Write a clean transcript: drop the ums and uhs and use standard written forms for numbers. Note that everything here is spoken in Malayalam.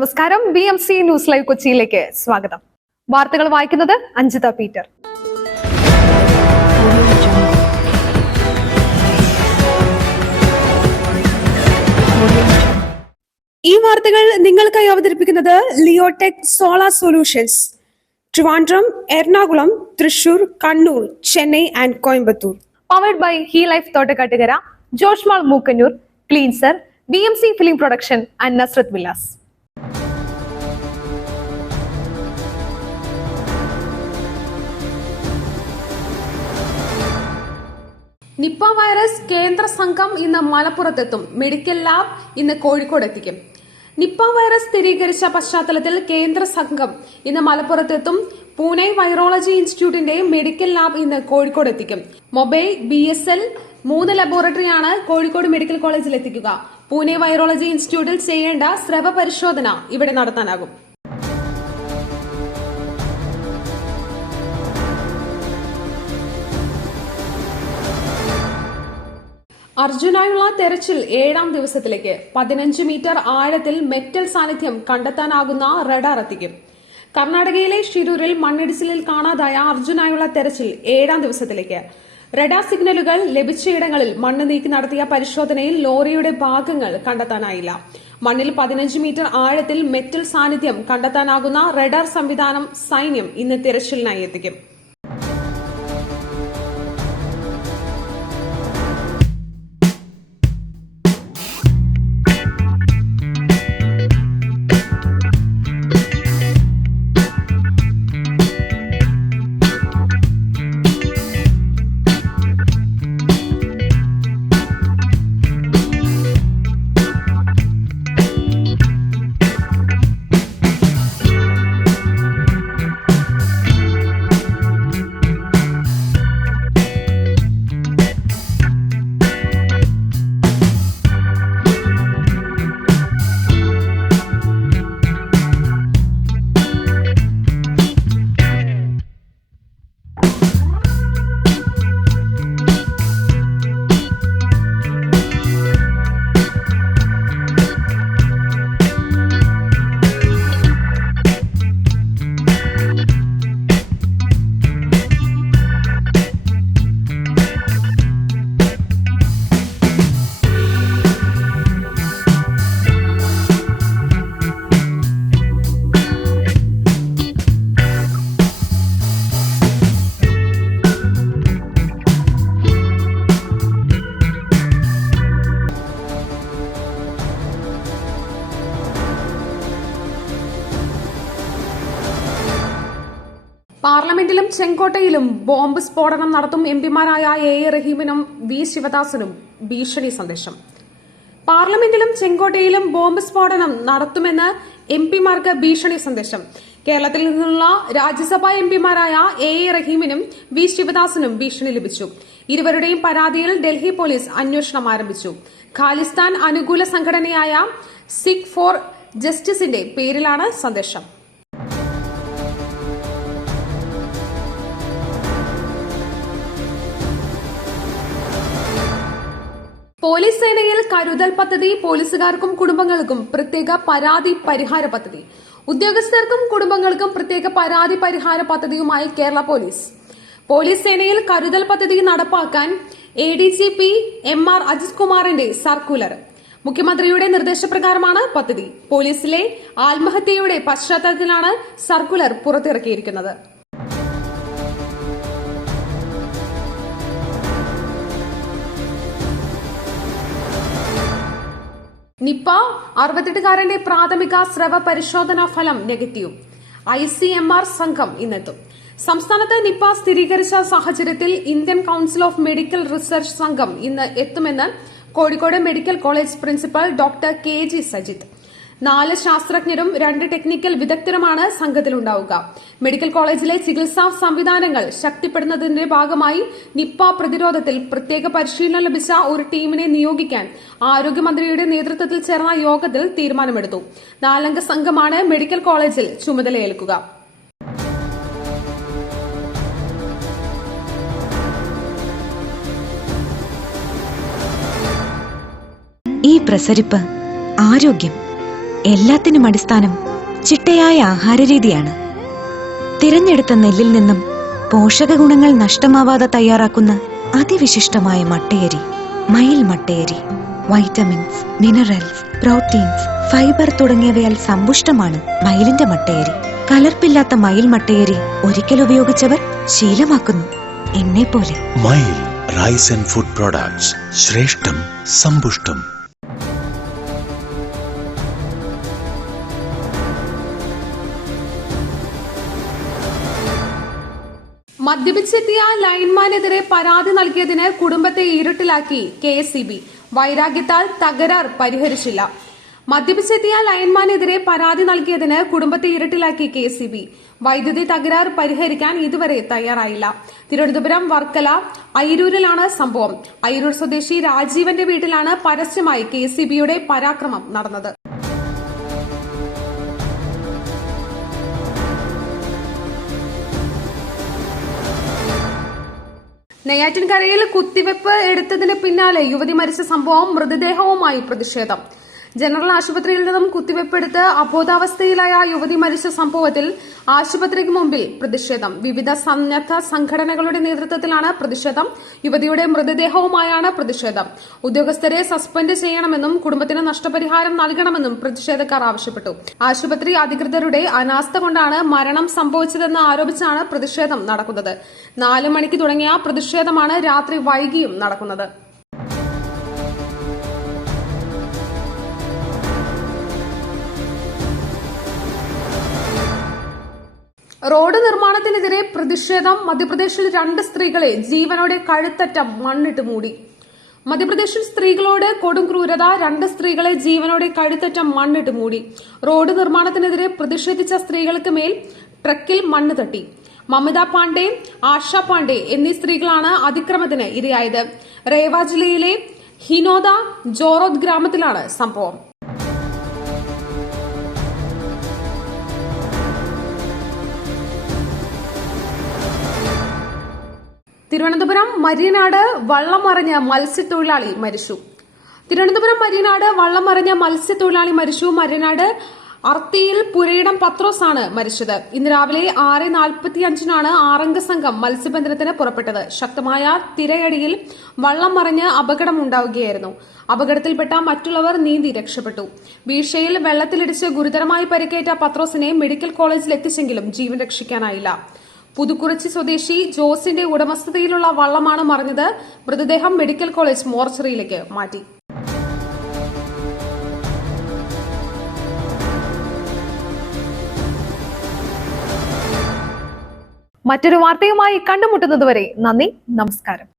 നമസ്കാരം. BMC ന്യൂസ് ലൈവ് കൊച്ചിയിലേക്ക് സ്വാഗതം. വാർത്തകൾ വായിക്കുന്നത് അഞ്ജിത പീറ്റർ. ഈ വാർത്തകൾ നിങ്ങൾക്കായി അവതരിപ്പിക്കുന്നത് Leotech solar solutions, Trivandrum, Ernakulam, Thrissur, Kannur, Chennai and Coimbatore. Powered by hi life Thottakkattukara, Joshmall Mookkannoor, cleanser, BMC film production and Nazrath villas. Nipah virus കേന്ദ്ര സംഘം ഇന്ന് മലപ്പുറത്തെത്തും. മെഡിക്കൽ ലാബ് ഇന്ന് കോഴിക്കോട് എത്തിക്കും. നിപ്പ വൈറസ് സ്ഥിരീകരിച്ച പശ്ചാത്തലത്തിൽ കേന്ദ്ര സംഘം ഇന്ന് മലപ്പുറത്തെത്തും. പൂനെ വൈറോളജി ഇൻസ്റ്റിറ്റ്യൂട്ടിന്റെ മെഡിക്കൽ ലാബ് ഇന്ന് കോഴിക്കോട് എത്തിക്കും. മൊബൈൽ BSL 3 ലബോറട്ടറിയാണ് കോഴിക്കോട് മെഡിക്കൽ കോളേജിൽ എത്തിക്കുക. പൂനെ വൈറോളജി ഇൻസ്റ്റിറ്റ്യൂട്ടിൽ ചെയ്യേണ്ട സ്രവ പരിശോധന ഇവിടെ നടത്താനാകും. അർജുനായുള്ള തെരച്ചിൽ 7ാം ദിവസത്തിലേക്ക്. 15 മീറ്റർ ആഴത്തിൽ മെറ്റൽ സാന്നിധ്യം കണ്ടെത്താനാകുന്ന റഡാർ എത്തിക്കും. കർണാടകയിലെ ഷിരൂരിൽ മണ്ണിടിച്ചിലിൽ കാണാതായ അർജുനായുള്ള തെരച്ചിൽ 7ാം ദിവസത്തിലേക്ക്. റഡാർ സിഗ്നലുകൾ ലഭിച്ചയിടങ്ങളിൽ മണ്ണ് നീക്കി നടത്തിയ പരിശോധനയിൽ ലോറിയുടെ ഭാഗങ്ങൾ കണ്ടെത്താനായില്ല. മണ്ണിൽ 15 മീറ്റർ ആഴത്തിൽ മെറ്റൽ സാന്നിധ്യം കണ്ടെത്താനാകുന്ന റഡാർ സംവിധാനം സൈന്യം ഇന്ന് തിരച്ചിലിനായി എത്തിക്കും. പാർലമെന്റിലും ചെങ്കോട്ടയിലും ബോംബ് സ്ഫോടനം നടത്തും. MPമാരായ A റഹീമിനും V ശിവദാസനും ഭീഷണി സന്ദേശം. പാർലമെന്റിലും ചെങ്കോട്ടയിലും ബോംബ് സ്ഫോടനം നടത്തുമെന്ന് MPമാർക്ക് ഭീഷണി സന്ദേശം. കേരളത്തിൽ നിന്നുള്ള രാജ്യസഭാ MPമാരായ A റഹീമിനും V ശിവദാസനും ഭീഷണി ലഭിച്ചു. ഇരുവരുടെയും പരാതിയിൽ ഡൽഹി പോലീസ് അന്വേഷണം ആരംഭിച്ചു. ഖാലിസ്ഥാൻ അനുകൂല സംഘടനയായ സിഖ് ഫോർ ജസ്റ്റിസിന്റെ പേരിലാണ് സന്ദേശം. പോലീസ് സേനയിൽ കരുതൽ പദ്ധതി. പോലീസുകാർക്കും കുടുംബങ്ങൾക്കും പ്രത്യേക പരാതി പരിഹാര പദ്ധതി. ഉദ്യോഗസ്ഥർക്കും കുടുംബങ്ങൾക്കും പ്രത്യേക പരാതി പരിഹാര പദ്ധതിയുമായി കേരള പോലീസ്. പോലീസ് സേനയിൽ കരുതൽ പദ്ധതി നടപ്പാക്കാൻ ADGP MR അജിത് കുമാറിന്റെ സർക്കുലർ. മുഖ്യമന്ത്രിയുടെ നിർദ്ദേശപ്രകാരമാണ് പദ്ധതി. പോലീസിലെ ആത്മഹത്യയുടെ പശ്ചാത്തലത്തിലാണ് സർക്കുലർ പുറത്തിറക്കിയിരിക്കുന്നത്. നിപ്പ 68കാരന്റെ പ്രാഥമിക സ്രവ പരിശോധനാ ഫലം നെഗറ്റീവ്. ICMR സംഘം ഇന്നെത്തും. സംസ്ഥാനത്ത് നിപ്പ സ്ഥിരീകരിച്ച സാഹചര്യത്തിൽ Indian council of medical research സംഘം ഇന്ന് എത്തുമെന്ന് Kozhikode medical college principal doctor KG Sajith. 4 ശാസ്ത്രജ്ഞരും 2 ടെക്നിക്കൽ വിദഗ്ധരുമാണ് സംഘത്തിലുണ്ടാവുക. മെഡിക്കൽ കോളേജിലെ ചികിത്സാ സംവിധാനങ്ങൾ ശക്തിപ്പെടുത്തുന്നതിന്റെ ഭാഗമായി നിപ്പ പ്രതിരോധത്തിൽ പ്രത്യേക പരിശീലനം ലഭിച്ച ഒരു ടീമിനെ നിയോഗിക്കാൻ ആരോഗ്യമന്ത്രിയുടെ നേതൃത്വത്തിൽ ചേർന്ന യോഗത്തിൽ തീരുമാനമെടുത്തു. 4 അംഗ സംഘമാണ് മെഡിക്കൽ കോളേജിൽ ചുമതലയേൽക്കുക. ഈ പ്രസരിപ്പ് ആരോഗ്യം എല്ലാത്തിനും അടിസ്ഥാനം ചിട്ടയായ ആഹാരരീതിയാണ്. തിരഞ്ഞെടുത്ത നെല്ലിൽ നിന്നും പോഷക ഗുണങ്ങൾ നഷ്ടമാവാതെ തയ്യാറാക്കുന്ന അതിവിശിഷ്ടമായ മട്ടയരി മയിൽ മട്ടയരി. വൈറ്റമിൻസ്, മിനറൽസ്, പ്രോട്ടീൻസ്, ഫൈബർ തുടങ്ങിയവയാൽ സമ്പുഷ്ടമാണ് മയിലിന്റെ മട്ടയരി. കലർപ്പില്ലാത്ത മയിൽ മട്ടയരി ഒരിക്കൽ ഉപയോഗിച്ചവർ ശീലമാക്കുന്നു, എന്നെ പോലെ. മയിൽ റൈസ് ആൻഡ് ഫുഡ് പ്രോഡക്ട്സ്, ശ്രേഷ്ഠം സമ്പുഷ്ടം. മദ്യപിച്ചെത്തിയ ലൈൻമാനെതിരെ പരാതി നൽകിയതിന് കുടുംബത്തെ ഇരുട്ടിലാക്കി KSEB. വൈരാഗ്യത്താൽ തകരാർ പരിഹരിച്ചില്ല. മദ്യപിച്ചെത്തിയ ലൈൻമാനെതിരെ പരാതി നൽകിയതിന് കുടുംബത്തെ ഇരുട്ടിലാക്കി KSEB. വൈദ്യുതി തകരാർ പരിഹരിക്കാൻ ഇതുവരെ തയ്യാറായില്ല. തിരുവനന്തപുരം വർക്കല അയിരൂരിലാണ് സംഭവം. അയിരൂർ സ്വദേശി രാജീവന്റെ വീട്ടിലാണ് പരസ്യമായി KSEBയുടെ പരാക്രമം നടന്നത്. നെയ്യാറ്റിൻകരയിൽ കുത്തിവെപ്പ് എടുത്തതിന് പിന്നാലെ യുവതി മരിച്ച സംഭവം മൃതദേഹവുമായി പ്രതിഷേധം. ജനറൽ ആശുപത്രിയിൽ നിന്നും കുത്തിവെപ്പെടുത്ത് അബോധാവസ്ഥയിലായ യുവതി മരിച്ച സംഭവത്തിൽ ആശുപത്രിക്ക് മുമ്പിൽ പ്രതിഷേധം. വിവിധ സന്നദ്ധ സംഘടനകളുടെ നേതൃത്വത്തിലാണ് പ്രതിഷേധം. യുവതിയുടെ മൃതദേഹവുമായാണ് പ്രതിഷേധം. ഉദ്യോഗസ്ഥരെ സസ്പെൻഡ് ചെയ്യണമെന്നും കുടുംബത്തിന് നഷ്ടപരിഹാരം നൽകണമെന്നും പ്രതിഷേധക്കാർ ആവശ്യപ്പെട്ടു. ആശുപത്രി അധികൃതരുടെ അനാസ്ഥ കൊണ്ടാണ് മരണം സംഭവിച്ചതെന്ന് ആരോപിച്ചാണ് പ്രതിഷേധം നടക്കുന്നത്. 4 മണിക്ക് തുടങ്ങിയ പ്രതിഷേധമാണ് രാത്രി വൈകിയും നടക്കുന്നത്. റോഡ് നിർമ്മാണത്തിനെതിരെ പ്രതിഷേധം. മധ്യപ്രദേശിൽ 2 സ്ത്രീകളെ ജീവനോടെ കഴുത്തറ്റം മണ്ണിട്ട് മൂടി. മധ്യപ്രദേശിൽ സ്ത്രീകളോട് കൊടും ക്രൂരത. 2 സ്ത്രീകളെ ജീവനോടെ കഴുത്തറ്റം മണ്ണിട്ട് മൂടി. റോഡ് നിർമ്മാണത്തിനെതിരെ പ്രതിഷേധിച്ച സ്ത്രീകൾക്ക് മേൽ ട്രക്കിൽ മണ്ണ് തട്ടി. മമിത പാണ്ഡെ, ആശ പാണ്ഡെ എന്നീ സ്ത്രീകളാണ് അതിക്രമത്തിന് ഇരയായത്. റേവ ജില്ലയിലെ ഹിനോദ ജോറോദ് ഗ്രാമത്തിലാണ് സംഭവം. തിരുവനന്തപുരം മര്യനാട് വള്ളം മറിഞ്ഞ മത്സ്യത്തൊഴിലാളി മരിച്ചു. തിരുവനന്തപുരം മര്യനാട് വള്ളം മറിഞ്ഞ മത്സ്യത്തൊഴിലാളി മരിച്ചു. മര്യനാട് അർത്തിയിൽ പുരയിടം പത്രോസാണ് മരിച്ചത്. ഇന്ന് രാവിലെ 6:45 ആറംഗ സംഘം മത്സ്യബന്ധനത്തിന് പുറപ്പെട്ടത്. ശക്തമായ തിരയടിയിൽ വള്ളം മറിഞ്ഞ് അപകടമുണ്ടാവുകയായിരുന്നു. അപകടത്തിൽപ്പെട്ട മറ്റുള്ളവർ നീന്തി രക്ഷപ്പെട്ടു. വീഴ്ചയിൽ വെള്ളത്തിലിടിച്ച് ഗുരുതരമായി പരിക്കേറ്റ പത്രോസിനെ മെഡിക്കൽ കോളേജിൽ എത്തിച്ചെങ്കിലും ജീവൻ രക്ഷിക്കാനായില്ല. പുതുക്കുറിച്ചി സ്വദേശി ജോസിന്റെ ഉടമസ്ഥതയിലുള്ള വള്ളമാണ് മറിഞ്ഞത്. മൃതദേഹം മെഡിക്കൽ കോളേജ് മോർച്ചറിയിലേക്ക് മാറ്റി. മറ്റൊരു വാർത്തയുമായി കണ്ടുമുട്ടുന്നതുവരെ നന്ദി, നമസ്കാരം.